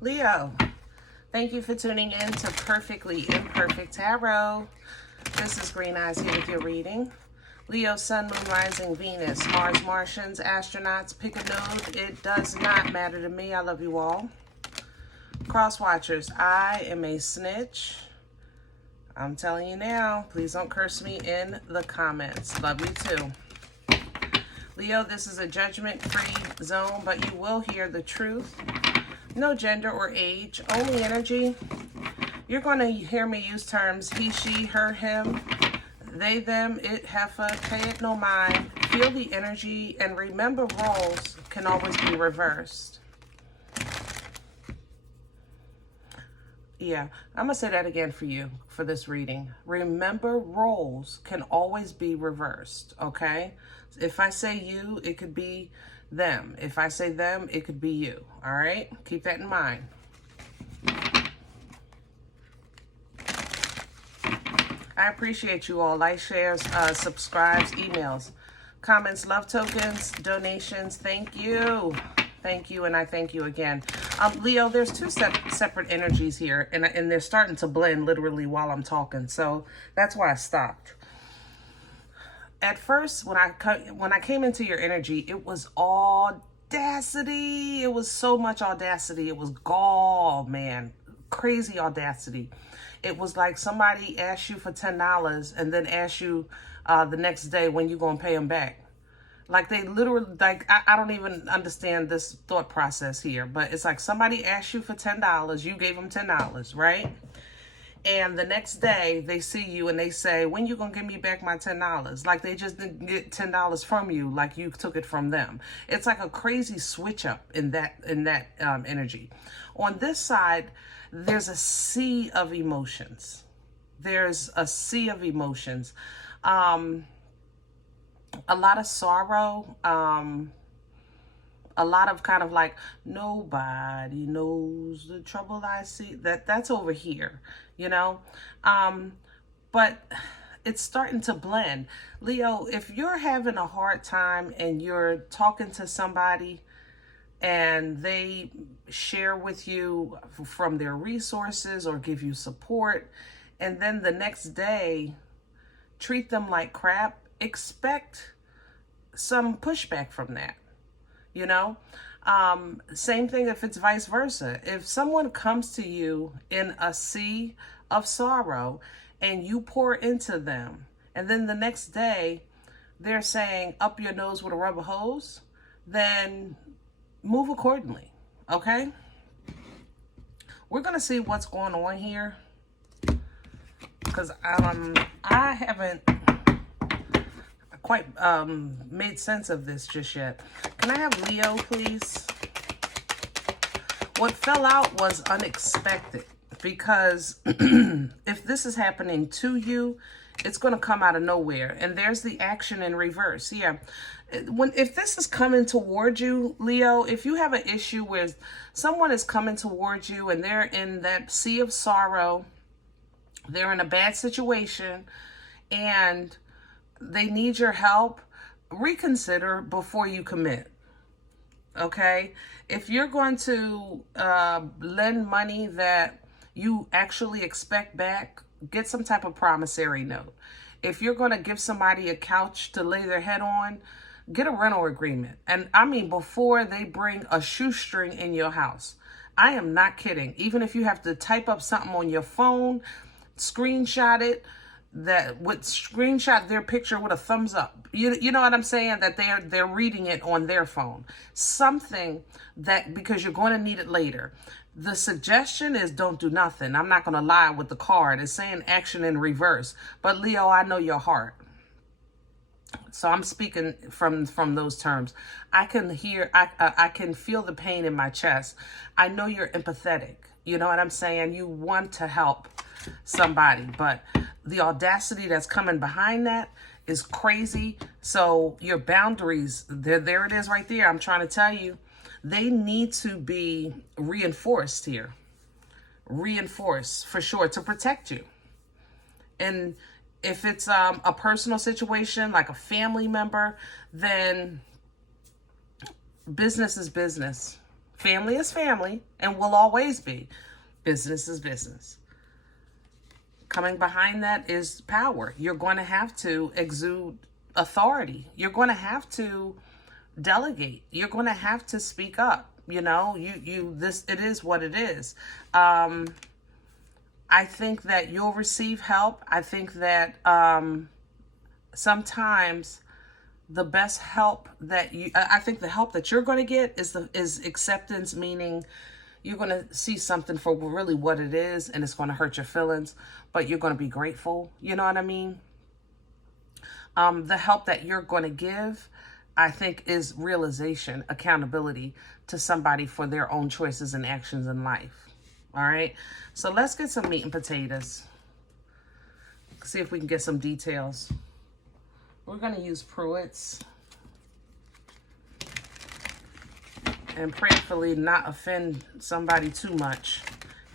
Leo, thank you for tuning in to Perfectly Imperfect Tarot. This is Green Eyes here with your reading. Leo, Sun, Moon, Rising, Venus, Mars, Martians, astronauts, pick a node. It does not matter to me. I love you all. Cross watchers, I am a snitch. I'm telling you now, please don't curse me in the comments. Love you too. Leo, this is a judgment-free zone, but you will hear the truth. No gender or age, only energy. You're going to hear me use terms he, she, her, him, they, them, it, heifer, pay it no mind. Feel the energy and remember roles can always be reversed. Yeah, I'm going to say that again for you for this reading. Remember roles can always be reversed, okay? If I say you, it could be them. If I say them, it could be you. All right? Keep that in mind. I appreciate you all. Like, shares, subscribes, emails, comments, love tokens, donations. Thank you. Thank you, and I thank you again. Leo, there's two separate energies here, and they're starting to blend literally while I'm talking. So that's why I stopped. At first, when I came into your energy, it was audacity. It was so much audacity. It was gall, man. Crazy audacity. It was like somebody asked you for $10 and then asked you the next day when you're going to pay them back. Like they literally, like, I don't even understand this thought process here, but it's like somebody asked you for $10. You gave them $10, right? And the next day they see you and they say, when you gonna give me back my $10? Like they just didn't get $10 from you, like you took it from them. It's like a crazy switch up in that energy. On this side, there's a sea of emotions. There's a sea of emotions. A lot of sorrow, a lot of kind of like, nobody knows the trouble I see. That's over here, you know? But it's starting to blend. Leo, if you're having a hard time and you're talking to somebody and they share with you from their resources or give you support, and then the next day treat them like crap, expect some pushback from that. You know, same thing if it's vice versa. If someone comes to you in a sea of sorrow and you pour into them, and then the next day they're saying up your nose with a rubber hose, then move accordingly, okay? We're going to see what's going on here because I haven't quite made sense of this just yet. Can I have Leo, please? What fell out was unexpected because if this is happening to you, it's going to come out of nowhere. And there's the action in reverse. Yeah. If this is coming toward you, Leo, if you have an issue where someone is coming towards you and they're in that sea of sorrow, they're in a bad situation, and they need your help, reconsider before you commit. Okay? If you're going to lend money that you actually expect back, get some type of promissory note. If you're going to give somebody a couch to lay their head on, get a rental agreement. And I mean, before they bring a shoestring in your house. I am not kidding. Even if you have to type up something on your phone, screenshot it, that would screenshot their picture with a thumbs up. You know what I'm saying? That they're reading it on their phone. Something that, because you're going to need it later. The suggestion is don't do nothing. I'm not going to lie with the card. It's saying action in reverse. But Leo, I know your heart. So I'm speaking from those terms. I can hear, I can feel the pain in my chest. I know you're empathetic. You know what I'm saying? You want to help somebody, but the audacity that's coming behind that is crazy. So your boundaries, there it is right there. I'm trying to tell you, they need to be reinforced here. Reinforced for sure to protect you. And if it's a personal situation, like a family member, then business is business Family is family and will always be. Business is business. Coming behind that is power. You're going to have to exude authority. You're going to have to delegate. You're going to have to speak up. You know, it is what it is. I think that you'll receive help. I think that sometimes the best help that I think the help that you're going to get is acceptance, meaning you're going to see something for really what it is, and it's going to hurt your feelings, but you're going to be grateful. You know what I mean? The help that you're going to give, I think, is realization, accountability to somebody for their own choices and actions in life. All right? So let's get some meat and potatoes. See if we can get some details. We're going to use Pruitt's and prayerfully not offend somebody too much.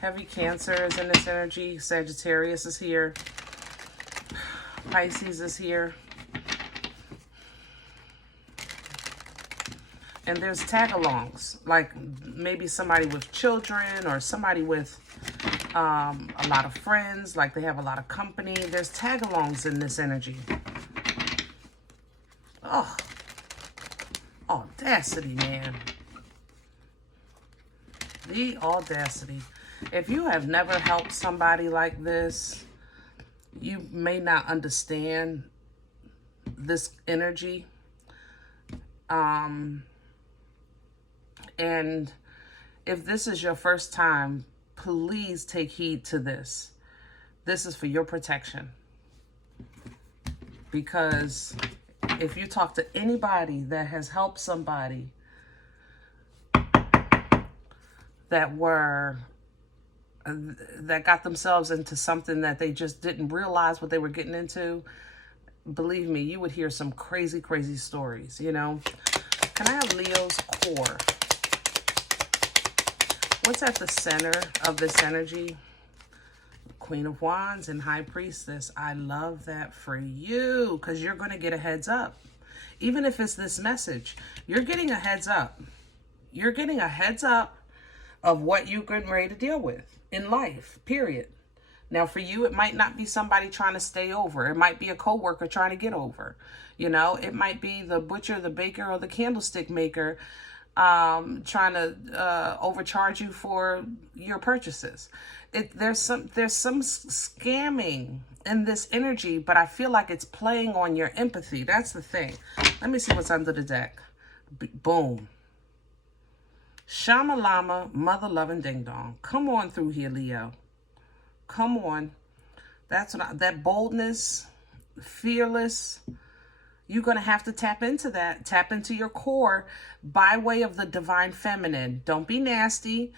Heavy Cancer is in this energy. Sagittarius is here. Pisces is here. And there's tag-alongs, like maybe somebody with children or somebody with a lot of friends, like they have a lot of company. There's tag-alongs in this energy. Oh, audacity, man. The audacity. If you have never helped somebody like this, you may not understand this energy. And if this is your first time, please take heed to this. This is for your protection. Because if you talk to anybody that has helped somebody that got themselves into something that they just didn't realize what they were getting into, believe me, you would hear some crazy, crazy stories, you know. Can I have Leo's core? What's at the center of this energy? Queen of Wands and High Priestess. I love that for you, because you're going to get a heads up. Even if it's this message, you're getting a heads up. You're getting a heads up of what you're getting ready to deal with in life, period. Now, for you, it might not be somebody trying to stay over. It might be a coworker trying to get over. You know, it might be the butcher, the baker, or the candlestick maker trying to overcharge you for your purchases. There's some scamming in this energy, but I feel like it's playing on your empathy. That's the thing. Let me see what's under the deck. Boom. Shama Lama, Mother Loving Ding Dong. Come on through here, Leo. Come on. That's what that boldness, fearless. You're going to have to tap into that. Tap into your core by way of the divine feminine. Don't be nasty.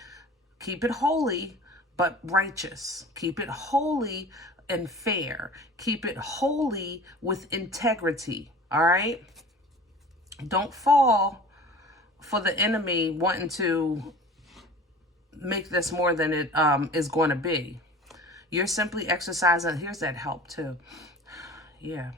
Keep it holy, but righteous. Keep it holy and fair. Keep it holy with integrity. All right? Don't fall for the enemy wanting to make this more than it is going to be. You're simply exercising. Here's that help too. Yeah.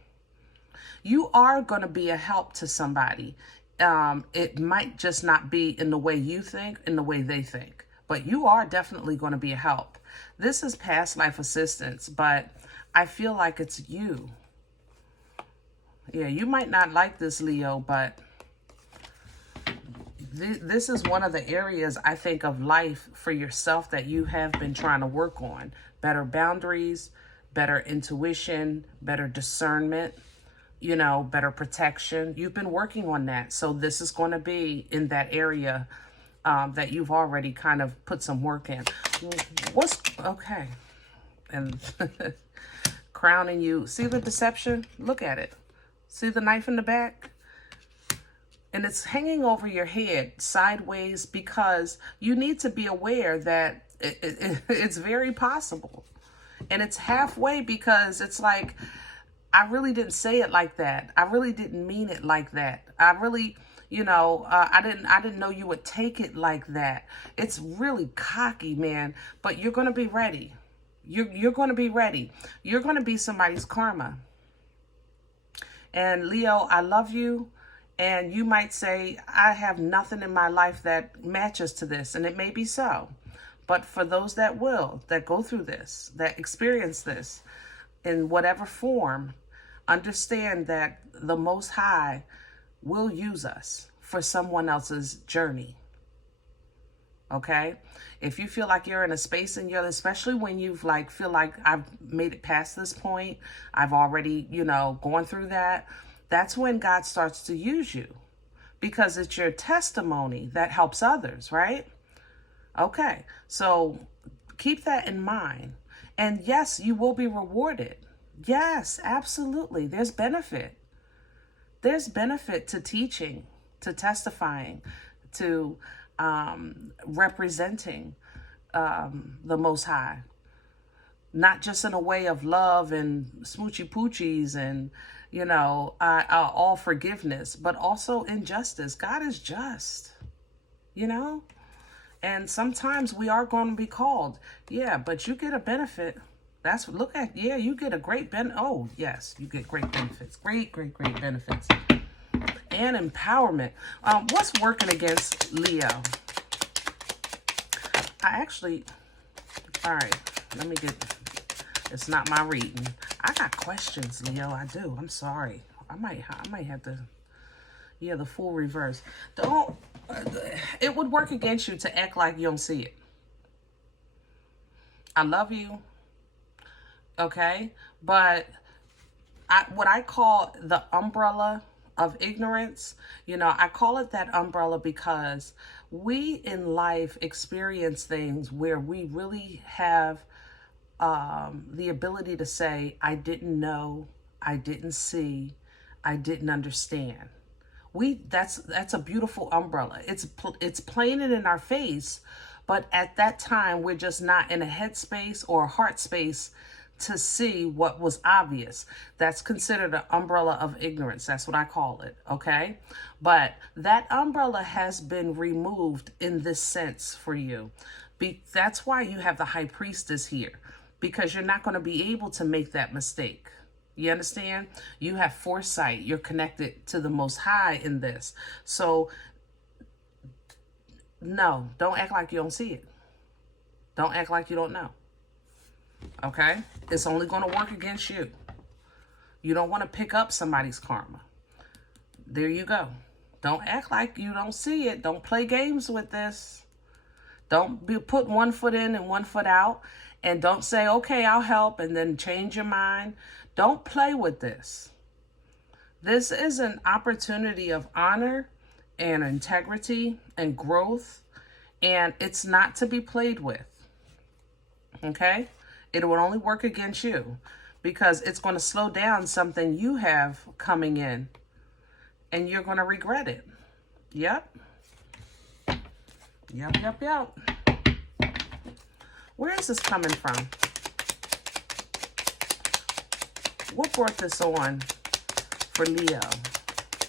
You are going to be a help to somebody. It might just not be in the way you think, in the way they think. But you are definitely going to be a help. This is past life assistance, but I feel like it's you. Yeah, you might not like this, Leo, but this is one of the areas, I think, of life for yourself that you have been trying to work on. Better boundaries, better intuition, better discernment. You know, better protection. You've been working on that. So this is going to be in that area that you've already kind of put some work in. Okay. And crowning you. See the deception? Look at it. See the knife in the back? And it's hanging over your head sideways because you need to be aware that it's very possible. And it's halfway because it's like, I really didn't say it like that. I really didn't mean it like that. I really, you know, I didn't know you would take it like that. It's really cocky, man, but you're going to be ready. You're going to be ready. You're going to be somebody's karma. And Leo, I love you. And you might say, I have nothing in my life that matches to this. And it may be so. But for those that go through this, that experience this in whatever form, understand that the Most High will use us for someone else's journey. Okay? If you feel like you're in a space in your, especially when you've feel like I've made it past this point, I've already, gone through that, that's when God starts to use you, because it's your testimony that helps others, right? Okay, so keep that in mind. And yes, you will be rewarded. Yes, absolutely. There's benefit. There's benefit to teaching, to testifying, to representing the Most High. Not just in a way of love and smoochy poochies and, all forgiveness, but also in justice. God is just, and sometimes we are going to be called. Yeah, but you get a benefit. You get a great oh, yes, you get great benefits. Great benefits. And empowerment. What's working against Leo? All right, let me it's not my reading. I got questions, Leo. I do. I'm sorry. I might have to, the full reverse. It would work against you to act like you don't see it. I love you. Okay? But what I call the umbrella of ignorance, I call it that umbrella because we in life experience things where we really have the ability to say, I didn't know, I didn't see, I didn't understand. That's a beautiful umbrella. It's playing it in our face, but at that time we're just not in a headspace or a heart space to see what was obvious. That's considered an umbrella of ignorance. That's what I call it, okay? But that umbrella has been removed in this sense for you. That's why you have the High Priestess here, because you're not going to be able to make that mistake. You understand? You have foresight. You're connected to the Most High in this. So, no, don't act like you don't see it. Don't act like you don't know. Okay? It's only going to work against you. You don't want to pick up somebody's karma. There you go. Don't act like you don't see it. Don't play games with this. Don't put one foot in and one foot out. And don't say, okay, I'll help, and then change your mind. Don't play with this. This is an opportunity of honor and integrity and growth, and it's not to be played with. Okay? It will only work against you because it's going to slow down something you have coming in, and you're going to regret it. Yep. Where is this coming from? What brought this on for Leo?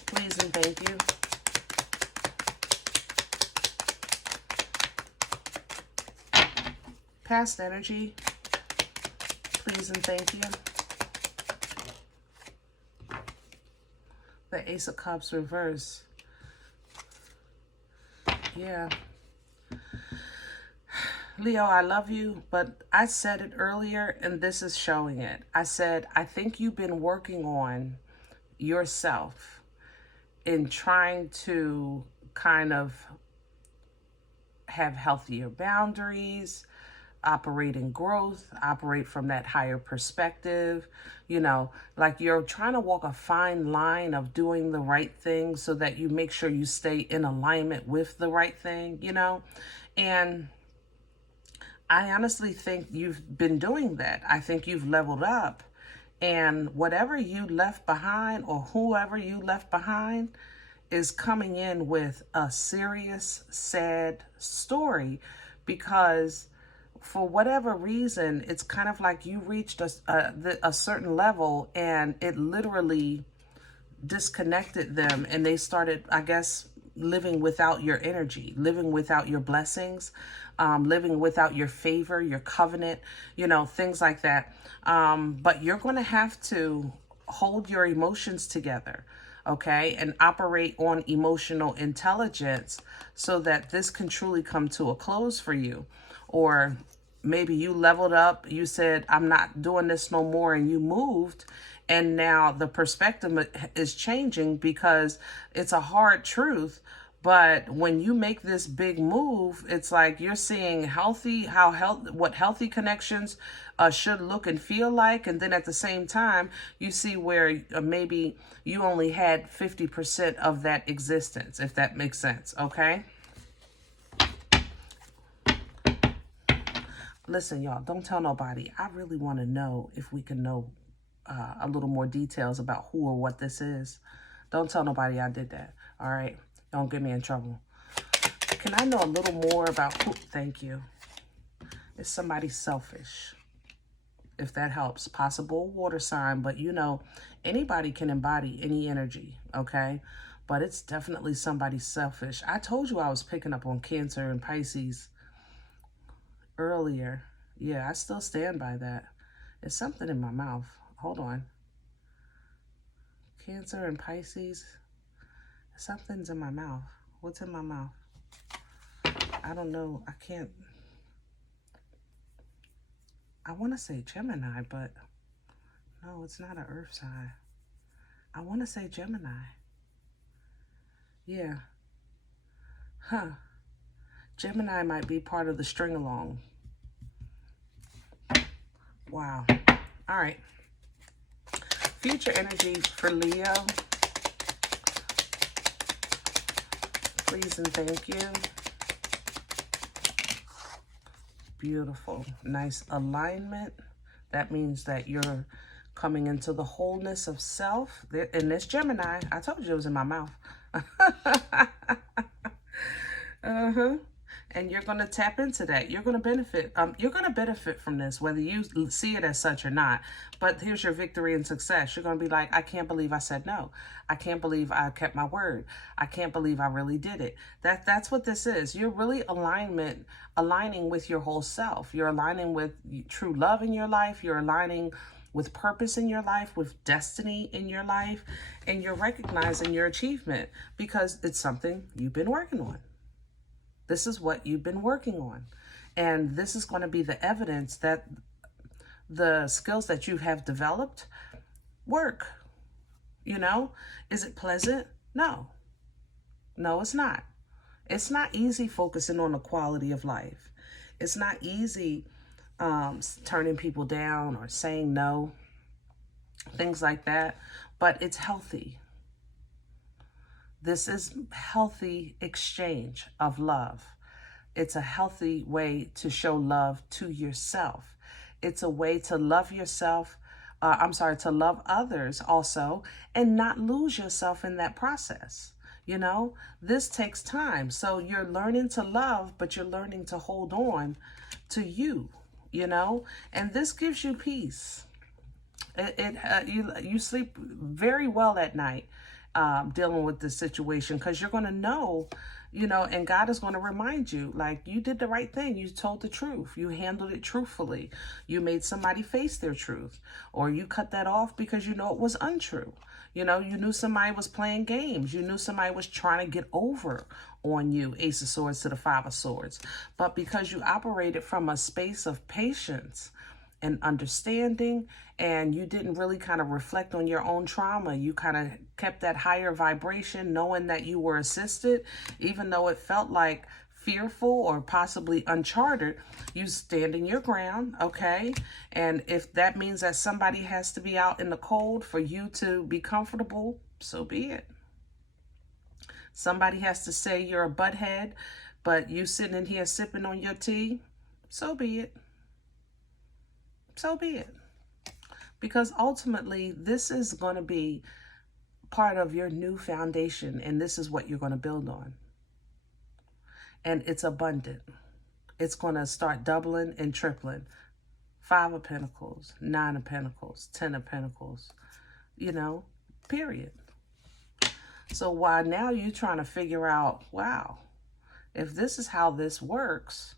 Please and thank you. Past energy. Please and thank you. The Ace of Cups reverse. Yeah. Leo, I love you, but I said it earlier, and this is showing it. I said, I think you've been working on yourself in trying to kind of have healthier boundaries, operate in growth, operate from that higher perspective, like you're trying to walk a fine line of doing the right thing so that you make sure you stay in alignment with the right thing, and I honestly think you've been doing that. I think you've leveled up, and whatever you left behind or whoever you left behind is coming in with a serious, sad story, because for whatever reason, it's kind of like you reached a certain level and it literally disconnected them, and they started, I guess, living without your energy, living without your blessings, living without your favor, your covenant, things like that. But you're going to have to hold your emotions together. okay, and operate on emotional intelligence so that this can truly come to a close for you. Or maybe you leveled up, you said, I'm not doing this no more, and you moved, and now the perspective is changing because it's a hard truth. But when you make this big move, it's like you're seeing what healthy connections should look and feel like. And then at the same time, you see where maybe you only had 50% of that existence, if that makes sense. Okay. Listen, y'all, don't tell nobody. I really want to know if we can know a little more details about who or what this is. Don't tell nobody I did that. All right. Don't get me in trouble. Can I know a little more about who? Thank you. Is somebody selfish? If that helps. Possible water sign, but you know, anybody can embody any energy, okay? But it's definitely somebody selfish. I told you I was picking up on Cancer and Pisces earlier. Yeah, I still stand by that. There's something in my mouth. Hold on. Cancer and Pisces. Something's in my mouth. What's in my mouth? I don't know. I can't. I want to say Gemini, but no, it's not an earth sign. I want to say Gemini. Yeah. Huh. Gemini might be part of the string along. Wow. All right. Future energy for Leo. Please and thank you. Beautiful. Nice alignment. That means that you're coming into the wholeness of self. And this Gemini, I told you it was in my mouth. And you're going to tap into that. You're going to benefit. You're going to benefit from this, whether you see it as such or not. But here's your victory and success. You're going to be like, I can't believe I said no. I can't believe I kept my word. I can't believe I really did it. That's what this is. You're really aligning with your whole self. You're aligning with true love in your life. You're aligning with purpose in your life, with destiny in your life, and you're recognizing your achievement because it's something you've been working on. This is what you've been working on. And this is going to be the evidence that the skills that you have developed work. You know, is it pleasant? No. No, it's not. It's not easy focusing on the quality of life. It's not easy turning people down or saying no, things like that. But it's healthy. This is healthy exchange of love. It's a healthy way to show love to yourself. It's a way to love yourself, to love others also, and not lose yourself in that process. You know, this takes time. So you're learning to love, but you're learning to hold on to you, you know, and this gives you peace. You sleep very well at night. Dealing with this situation, because you're going to know, you know, and God is going to remind you, like, you did the right thing. You told the truth. You handled it truthfully. You made somebody face their truth, or you cut that off because you know it was untrue. You know, you knew somebody was playing games. You knew somebody was trying to get over on you, Ace of Swords to the Five of Swords. But because you operated from a space of patience and understanding, and you didn't really kind of reflect on your own trauma, you kind of kept that higher vibration, knowing that you were assisted, even though it felt like fearful or possibly uncharted. You stand in your ground, okay? And if that means that somebody has to be out in the cold for you to be comfortable, so be it. Somebody has to say you're a butthead, but you sitting in here sipping on your tea, so be it. So be it. Because ultimately, this is going to be part of your new foundation, and this is what you're going to build on. And it's abundant. It's going to start doubling and tripling. 5 of Pentacles, 9 of Pentacles, 10 of Pentacles, you know, period. So while now you're trying to figure out, wow, if this is how this works,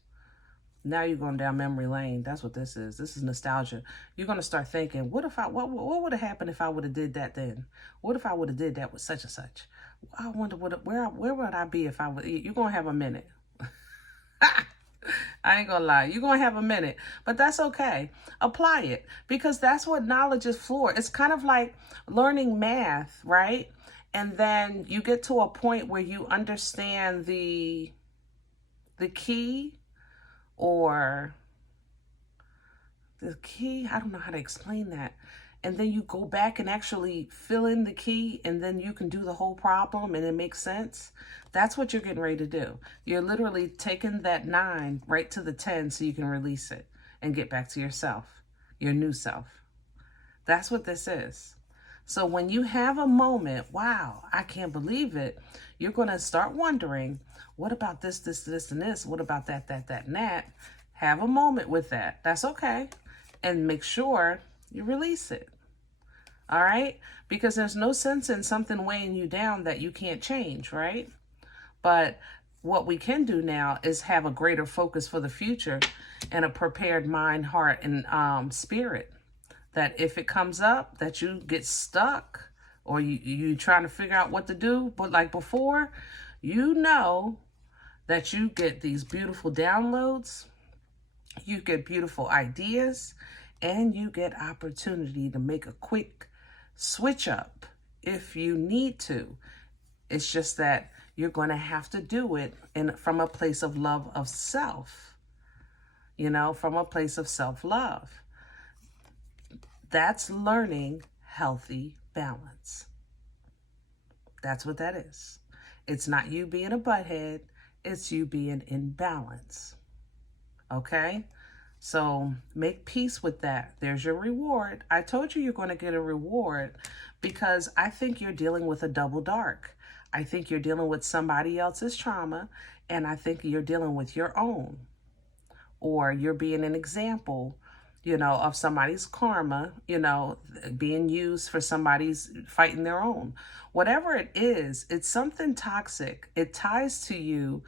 Now you're going down memory lane. That's what this is. This is nostalgia. You're going to start thinking, what would have happened if I would have did that then? What if I would have did that with such and such? I wonder where would I be if I would. You're going to have a minute. I ain't gonna lie. You're gonna have a minute, but that's okay. Apply it, because that's what knowledge is for. It's kind of like learning math, right? And then you get to a point where you understand the key, or the key, I don't know how to explain that. And then you go back and actually fill in the key, and then you can do the whole problem and it makes sense. That's what you're getting ready to do. You're literally taking that 9 right to the 10 so you can release it and get back to yourself, your new self. That's what this is. So when you have a moment, wow, I can't believe it, you're going to start wondering, what about this, and this? What about that, and that? Have a moment with that. That's okay. And make sure you release it. All right? Because there's no sense in something weighing you down that you can't change, right? But what we can do now is have a greater focus for the future and a prepared mind, heart, and spirit. That if it comes up, that you get stuck, or you trying to figure out what to do, but like before, you know that you get these beautiful downloads, you get beautiful ideas, and you get opportunity to make a quick switch up if you need to. It's just that you're going to have to do it from a place of love of self, from a place of self-love. That's learning healthy balance. That's what that is. It's not you being a butthead. It's you being in balance. Okay? So make peace with that. There's your reward. I told you you're going to get a reward, because I think you're dealing with a double dark. I think you're dealing with somebody else's trauma, and I think you're dealing with your own. Or you're being an example, of somebody's karma, being used for somebody's fighting their own. Whatever it is, it's something toxic. It ties to you.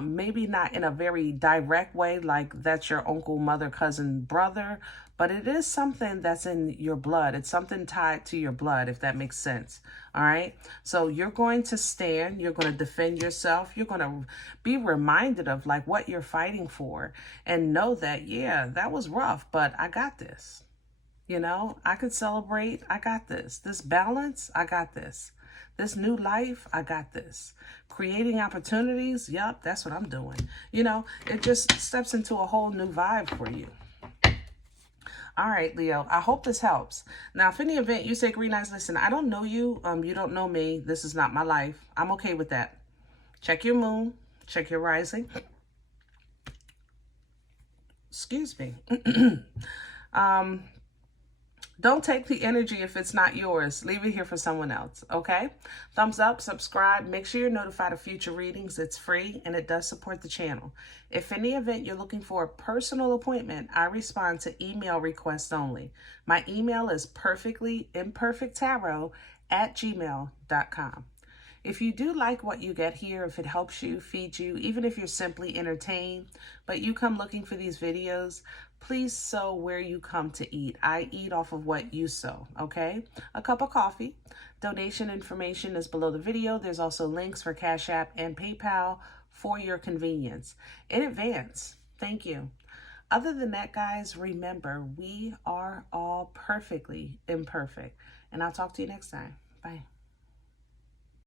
Maybe not in a very direct way, like that's your uncle, mother, cousin, brother, but it is something that's in your blood. It's something tied to your blood, if that makes sense. All right. So you're going to stand, you're going to defend yourself. You're going to be reminded of like what you're fighting for, and know that, yeah, that was rough, but I got this. I could celebrate. I got this. This balance, I got this. This new life, I got this. Creating opportunities, yep, that's what I'm doing. It just steps into a whole new vibe for you. All right, Leo, I hope this helps. Now, if in the event you say, Green Eyes, listen, I don't know you. You don't know me. This is not my life. I'm okay with that. Check your moon. Check your rising. Excuse me. Don't take the energy if it's not yours. Leave it here for someone else, okay? Thumbs up, subscribe. Make sure you're notified of future readings. It's free, and it does support the channel. If in the event you're looking for a personal appointment, I respond to email requests only. My email is perfectlyimperfecttarot@gmail.com. If you do like what you get here, if it helps you, feeds you, even if you're simply entertained, but you come looking for these videos, please sow where you come to eat. I eat off of what you sow, okay? A cup of coffee. Donation information is below the video. There's also links for CashApp and PayPal for your convenience. In advance, thank you. Other than that, guys, remember, we are all perfectly imperfect. And I'll talk to you next time. Bye.